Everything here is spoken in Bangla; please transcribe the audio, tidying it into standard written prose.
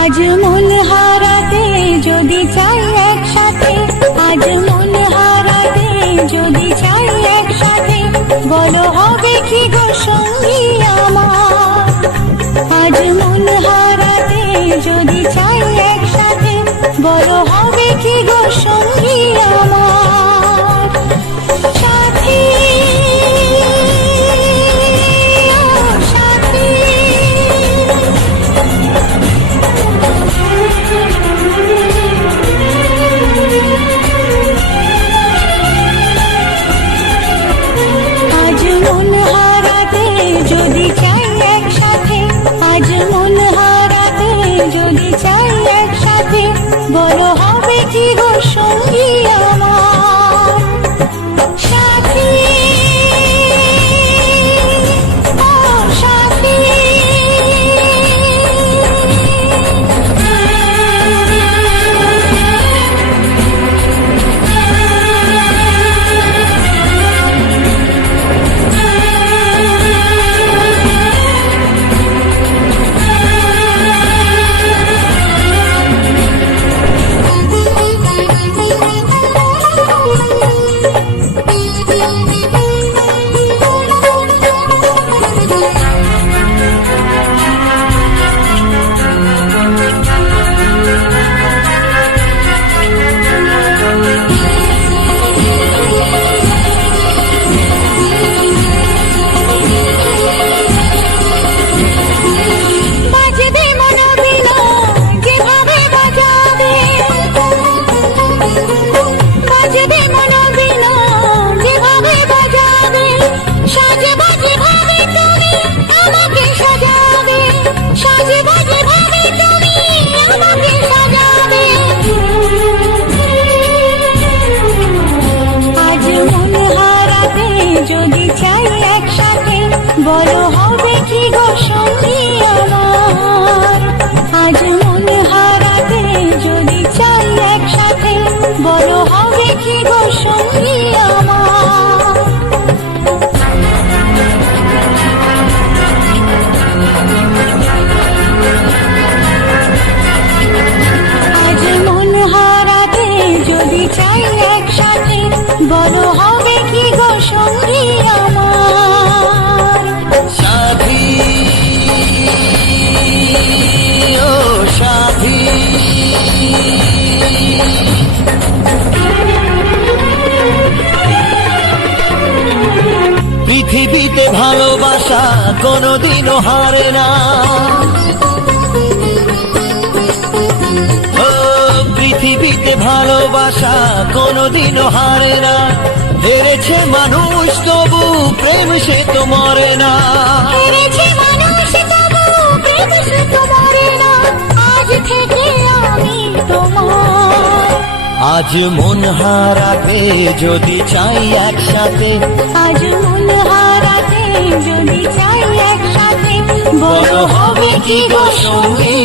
আজ মন হারাতে যদি চাই একসাথে, আজ মন হারাতে যদি চাই একসাথে, বলো হবে কি গো সঙ্গী আমার। আজ মন হারাতে যদি চাই একসাথে, বলো হবে কি গো সঙ্গী আমার। সাথী যদি চাই একসাথে, আজ মন হারাতে যদি চাই একসাথে, বলো হবে কি গো সঙ্গী আমার। সাথী ও সাথী, যদি চাই একসাথে, বলো হবে কি গো সঙ্গী আমার। আজ মন হারাতে যদি চাই একসাথে, বলো হবে কি গো সঙ্গী আমার। আজ মন হারাতে যদি চাই একসাথে, বলো হবে কি গো সঙ্গী আমার। সাথী ও সাথী, পৃথিবীতে ভালোবাসা কোনোদিনও হারে না। ও পৃথিবীতে ভালোবাসা কোনোদিনও হারে না। হেরেছে মানুষ তবু প্রেম সে তো মরে না। হেরেছে মানুষ তবু প্রেম সে তো মরে না। আজ থেকে আমি তোমার। আজ মন হারাতে যদি চাই একসাথে, আজ মন হারাতে যদি চাই একসাথে, বলো হবে কি গো সঙ্গী